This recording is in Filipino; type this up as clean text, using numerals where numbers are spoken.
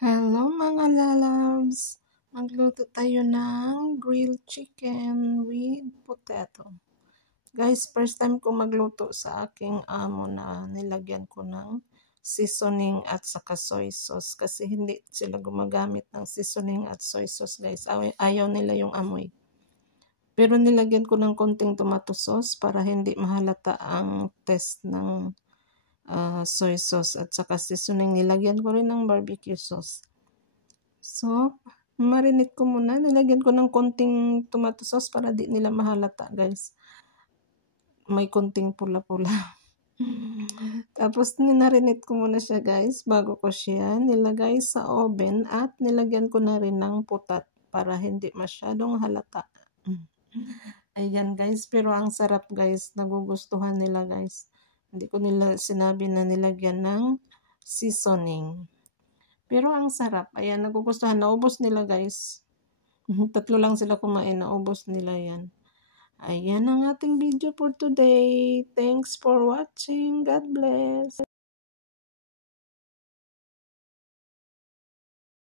Hello mga lalabs! Magluto tayo ng grilled chicken with potato. Guys, first time ko magluto sa aking amo na nilagyan ko ng seasoning at saka soy sauce. Kasi hindi sila gumagamit ng seasoning at soy sauce guys. Ayaw nila yung amoy. Pero nilagyan ko ng konting tomato sauce para hindi mahalata ang taste ng soy sauce at saka seasoning. Nilagyan ko rin ng barbecue sauce. So, marinate ko muna. Nilagyan ko ng konting tomato sauce para di nila mahalata, guys. May konting pula-pula. Tapos, ninarinate ko muna siya, guys, bago ko siya nilagay sa oven at nilagyan ko na rin ng putat para hindi masyadong halata. Ayan, guys. Pero ang sarap, guys. Nagugustuhan nila, guys. Hindi ko nila sinabi na nilagyan ng seasoning. Pero ang sarap. Ayan, nagugustuhan. Naubos nila, guys. 3 lang sila kumain. Naubos nila yan. Ayan ang ating video for today. Thanks for watching. God bless.